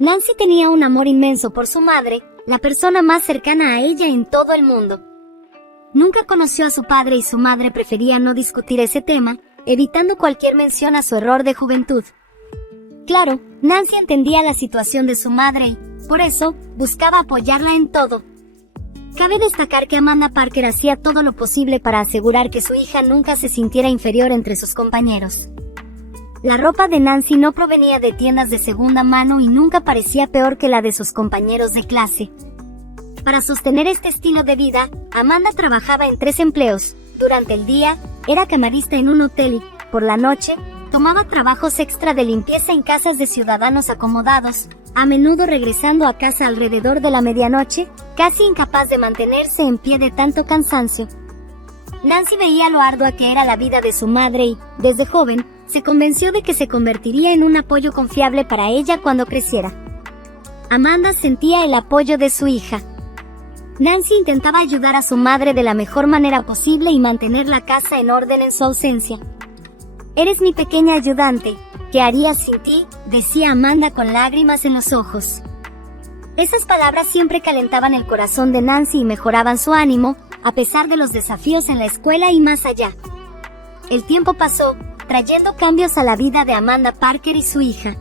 Nancy tenía un amor inmenso por su madre, la persona más cercana a ella en todo el mundo. Nunca conoció a su padre y su madre prefería no discutir ese tema, evitando cualquier mención a su error de juventud. Claro, Nancy entendía la situación de su madre y, por eso, buscaba apoyarla en todo. Cabe destacar que Amanda Parker hacía todo lo posible para asegurar que su hija nunca se sintiera inferior entre sus compañeros. La ropa de Nancy no provenía de tiendas de segunda mano y nunca parecía peor que la de sus compañeros de clase. Para sostener este estilo de vida, Amanda trabajaba en 3 empleos. Durante el día, era camarista en un hotel y, por la noche, tomaba trabajos extra de limpieza en casas de ciudadanos acomodados, a menudo regresando a casa alrededor de la medianoche, casi incapaz de mantenerse en pie de tanto cansancio. Nancy veía lo ardua que era la vida de su madre y, desde joven, se convenció de que se convertiría en un apoyo confiable para ella cuando creciera. Amanda sentía el apoyo de su hija. Nancy intentaba ayudar a su madre de la mejor manera posible y mantener la casa en orden en su ausencia. «Eres mi pequeña ayudante, ¿qué haría sin ti?», decía Amanda con lágrimas en los ojos. Esas palabras siempre calentaban el corazón de Nancy y mejoraban su ánimo, a pesar de los desafíos en la escuela y más allá. El tiempo pasó, trayendo cambios a la vida de Amanda Parker y su hija.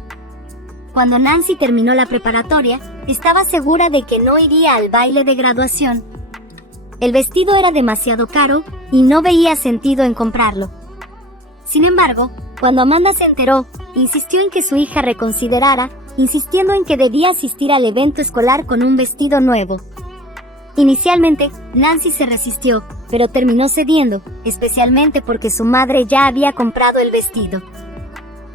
Cuando Nancy terminó la preparatoria, estaba segura de que no iría al baile de graduación. El vestido era demasiado caro y no veía sentido en comprarlo. Sin embargo, cuando Amanda se enteró, insistió en que su hija reconsiderara, insistiendo en que debía asistir al evento escolar con un vestido nuevo. Inicialmente, Nancy se resistió, pero terminó cediendo, especialmente porque su madre ya había comprado el vestido.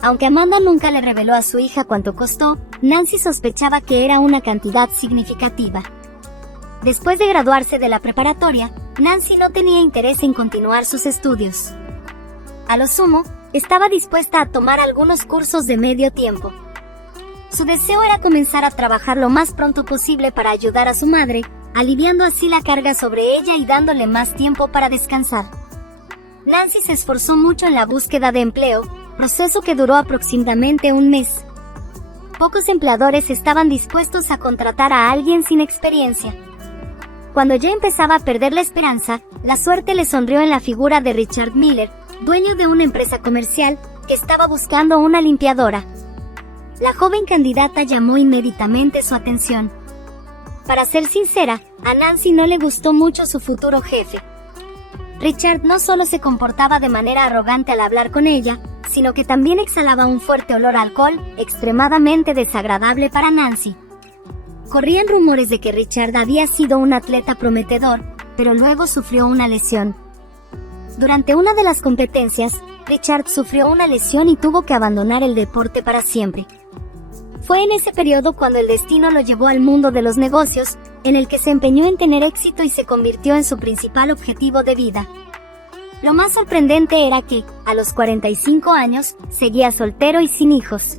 Aunque Amanda nunca le reveló a su hija cuánto costó, Nancy sospechaba que era una cantidad significativa. Después de graduarse de la preparatoria, Nancy no tenía interés en continuar sus estudios. A lo sumo, estaba dispuesta a tomar algunos cursos de medio tiempo. Su deseo era comenzar a trabajar lo más pronto posible para ayudar a su madre, aliviando así la carga sobre ella y dándole más tiempo para descansar. Nancy se esforzó mucho en la búsqueda de empleo, proceso que duró aproximadamente un mes. Pocos empleadores estaban dispuestos a contratar a alguien sin experiencia. Cuando ya empezaba a perder la esperanza, la suerte le sonrió en la figura de Richard Miller, dueño de una empresa comercial, que estaba buscando una limpiadora. La joven candidata llamó inmediatamente su atención. Para ser sincera, a Nancy no le gustó mucho su futuro jefe. Richard no solo se comportaba de manera arrogante al hablar con ella, sino que también exhalaba un fuerte olor a alcohol, extremadamente desagradable para Nancy. Corrían rumores de que Richard había sido un atleta prometedor, pero luego sufrió una lesión. Durante una de las competencias, Richard sufrió una lesión y tuvo que abandonar el deporte para siempre. Fue en ese periodo cuando el destino lo llevó al mundo de los negocios, en el que se empeñó en tener éxito y se convirtió en su principal objetivo de vida. Lo más sorprendente era que, a los 45 años, seguía soltero y sin hijos.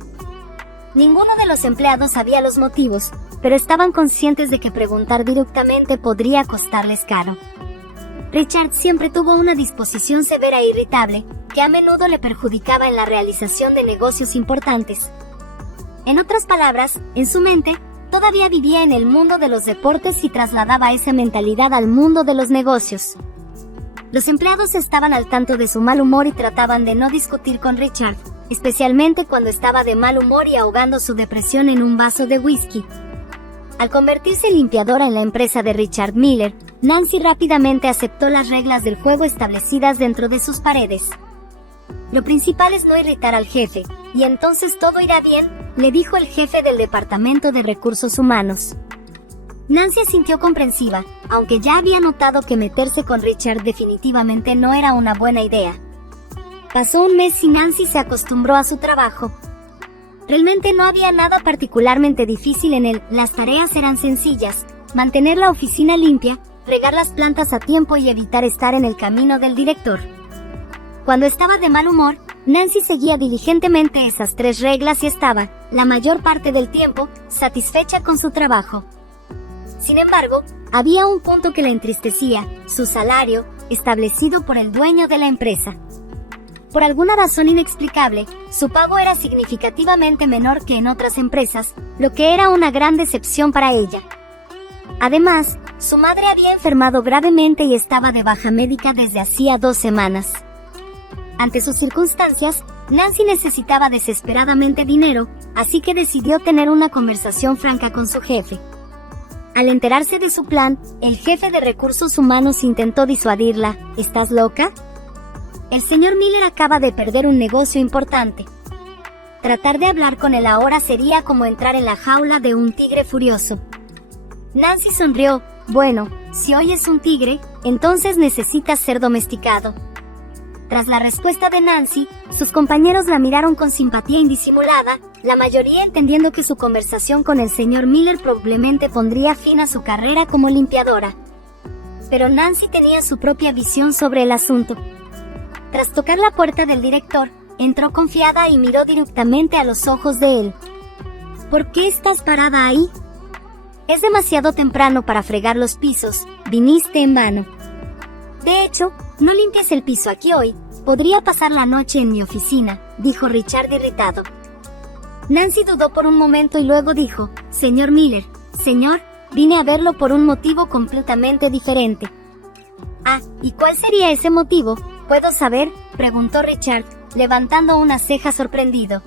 Ninguno de los empleados sabía los motivos, pero estaban conscientes de que preguntar directamente podría costarles caro. Richard siempre tuvo una disposición severa e irritable, que a menudo le perjudicaba en la realización de negocios importantes. En otras palabras, en su mente, todavía vivía en el mundo de los deportes y trasladaba esa mentalidad al mundo de los negocios. Los empleados estaban al tanto de su mal humor y trataban de no discutir con Richard, especialmente cuando estaba de mal humor y ahogando su depresión en un vaso de whisky. Al convertirse en limpiadora en la empresa de Richard Miller, Nancy rápidamente aceptó las reglas del juego establecidas dentro de sus paredes. Lo principal es no irritar al jefe, y entonces todo irá bien, le dijo el jefe del Departamento de Recursos Humanos. Nancy asintió comprensiva, aunque ya había notado que meterse con Richard definitivamente no era una buena idea. Pasó un mes y Nancy se acostumbró a su trabajo. Realmente no había nada particularmente difícil en él, las tareas eran sencillas: mantener la oficina limpia, regar las plantas a tiempo y evitar estar en el camino del director. Cuando estaba de mal humor, Nancy seguía diligentemente esas 3 reglas y estaba, la mayor parte del tiempo, satisfecha con su trabajo. Sin embargo, había un punto que la entristecía: su salario, establecido por el dueño de la empresa. Por alguna razón inexplicable, su pago era significativamente menor que en otras empresas, lo que era una gran decepción para ella. Además, su madre había enfermado gravemente y estaba de baja médica desde hacía 2 semanas. Ante sus circunstancias, Nancy necesitaba desesperadamente dinero, así que decidió tener una conversación franca con su jefe. Al enterarse de su plan, el jefe de recursos humanos intentó disuadirla. ¿Estás loca? El señor Miller acaba de perder un negocio importante. Tratar de hablar con él ahora sería como entrar en la jaula de un tigre furioso. Nancy sonrió. Bueno, si hoy es un tigre, entonces necesitas ser domesticado. Tras la respuesta de Nancy, sus compañeros la miraron con simpatía indisimulada, la mayoría entendiendo que su conversación con el señor Miller probablemente pondría fin a su carrera como limpiadora. Pero Nancy tenía su propia visión sobre el asunto. Tras tocar la puerta del director, entró confiada y miró directamente a los ojos de él. ¿Por qué estás parada ahí? Es demasiado temprano para fregar los pisos, viniste en vano. De hecho, no limpies el piso aquí hoy, podría pasar la noche en mi oficina, dijo Richard irritado. Nancy dudó por un momento y luego dijo, señor Miller, señor, vine a verlo por un motivo completamente diferente. Ah, ¿y cuál sería ese motivo? ¿Puedo saber?, preguntó Richard, levantando una ceja sorprendido.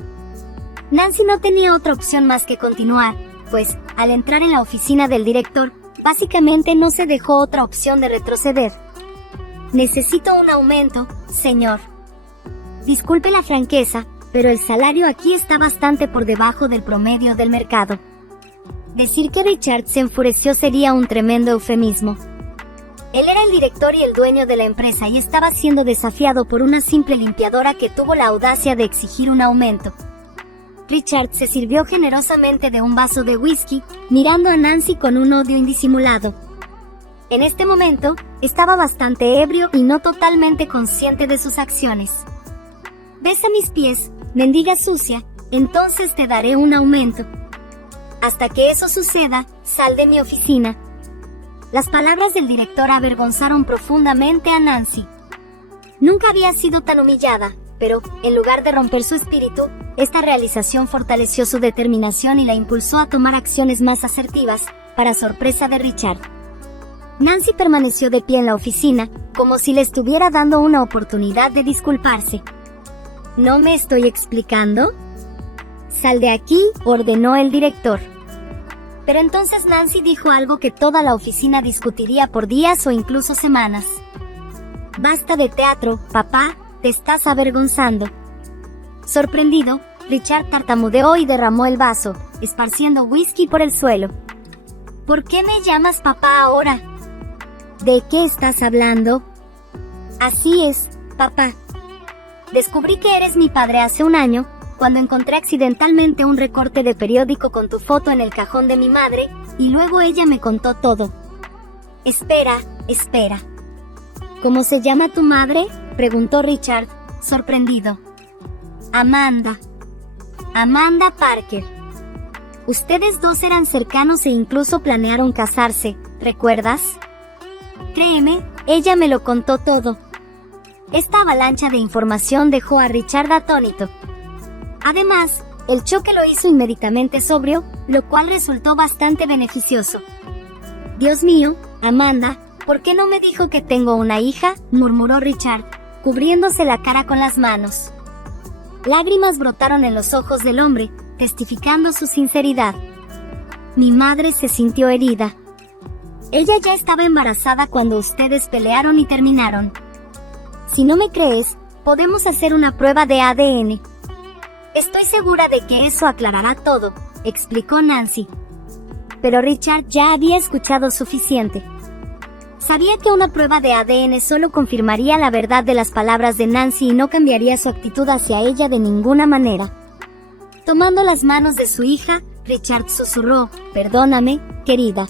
Nancy no tenía otra opción más que continuar, pues, al entrar en la oficina del director, básicamente no se dejó otra opción de retroceder. Necesito un aumento, señor. Disculpe la franqueza, pero el salario aquí está bastante por debajo del promedio del mercado. Decir que Richard se enfureció sería un tremendo eufemismo. Él era el director y el dueño de la empresa y estaba siendo desafiado por una simple limpiadora que tuvo la audacia de exigir un aumento. Richard se sirvió generosamente de un vaso de whisky, mirando a Nancy con un odio indisimulado. En este momento, estaba bastante ebrio y no totalmente consciente de sus acciones. Besa mis pies, mendiga sucia, entonces te daré un aumento. Hasta que eso suceda, sal de mi oficina. Las palabras del director avergonzaron profundamente a Nancy. Nunca había sido tan humillada, pero, en lugar de romper su espíritu, esta realización fortaleció su determinación y la impulsó a tomar acciones más asertivas, para sorpresa de Richard. Nancy permaneció de pie en la oficina, como si le estuviera dando una oportunidad de disculparse. ¿No me estoy explicando? Sal de aquí, ordenó el director. Pero entonces Nancy dijo algo que toda la oficina discutiría por días o incluso semanas. Basta de teatro, papá, te estás avergonzando. Sorprendido, Richard tartamudeó y derramó el vaso, esparciendo whisky por el suelo. ¿Por qué me llamas papá ahora? ¿De qué estás hablando? Así es, papá. Descubrí que eres mi padre hace un año, cuando encontré accidentalmente un recorte de periódico con tu foto en el cajón de mi madre, y luego ella me contó todo. Espera. ¿Cómo se llama tu madre?, preguntó Richard, sorprendido. Amanda Parker. Ustedes dos eran cercanos e incluso planearon casarse, ¿recuerdas? Créeme, ella me lo contó todo. Esta avalancha de información dejó a Richard atónito. Además, el choque lo hizo inmediatamente sobrio, lo cual resultó bastante beneficioso. Dios mío, Amanda, ¿por qué no me dijo que tengo una hija?, murmuró Richard, cubriéndose la cara con las manos. Lágrimas brotaron en los ojos del hombre, testificando su sinceridad. Mi madre se sintió herida. Ella ya estaba embarazada cuando ustedes pelearon y terminaron. Si no me crees, podemos hacer una prueba de ADN. Estoy segura de que eso aclarará todo, explicó Nancy. Pero Richard ya había escuchado suficiente. Sabía que una prueba de ADN solo confirmaría la verdad de las palabras de Nancy y no cambiaría su actitud hacia ella de ninguna manera. Tomando las manos de su hija, Richard susurró, perdóname, querida.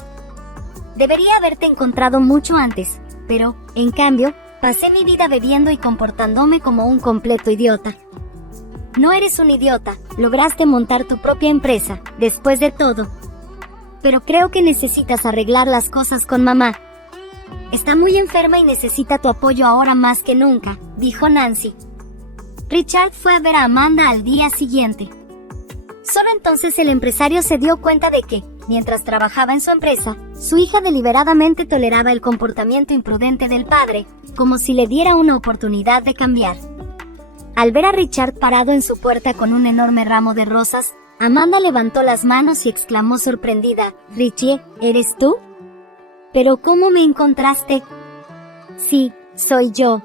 Debería haberte encontrado mucho antes, pero, en cambio, pasé mi vida bebiendo y comportándome como un completo idiota. No eres un idiota, lograste montar tu propia empresa, después de todo. Pero creo que necesitas arreglar las cosas con mamá. Está muy enferma y necesita tu apoyo ahora más que nunca, dijo Nancy. Richard fue a ver a Amanda al día siguiente. Solo entonces el empresario se dio cuenta de que, mientras trabajaba en su empresa, su hija deliberadamente toleraba el comportamiento imprudente del padre, como si le diera una oportunidad de cambiar. Al ver a Richard parado en su puerta con un enorme ramo de rosas, Amanda levantó las manos y exclamó sorprendida: «Richie, ¿eres tú? ¿Pero cómo me encontraste?» «Sí, soy yo.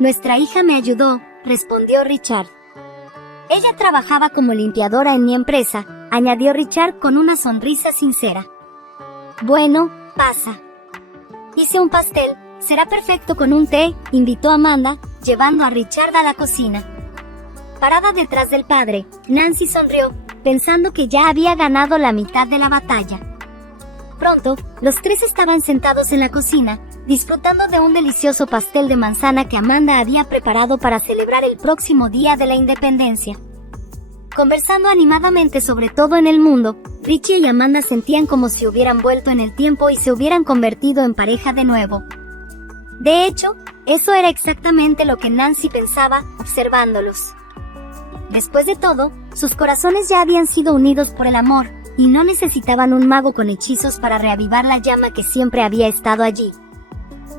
Nuestra hija me ayudó», respondió Richard. «Ella trabajaba como limpiadora en mi empresa», añadió Richard con una sonrisa sincera. «Bueno, pasa. Hice un pastel, será perfecto con un té», invitó Amanda, llevando a Richard a la cocina. Parada detrás del padre, Nancy sonrió, pensando que ya había ganado la mitad de la batalla. Pronto, los tres estaban sentados en la cocina, disfrutando de un delicioso pastel de manzana que Amanda había preparado para celebrar el próximo día de la independencia. Conversando animadamente sobre todo en el mundo, Richie y Amanda sentían como si hubieran vuelto en el tiempo y se hubieran convertido en pareja de nuevo. De hecho, eso era exactamente lo que Nancy pensaba, observándolos. Después de todo, sus corazones ya habían sido unidos por el amor, y no necesitaban un mago con hechizos para reavivar la llama que siempre había estado allí.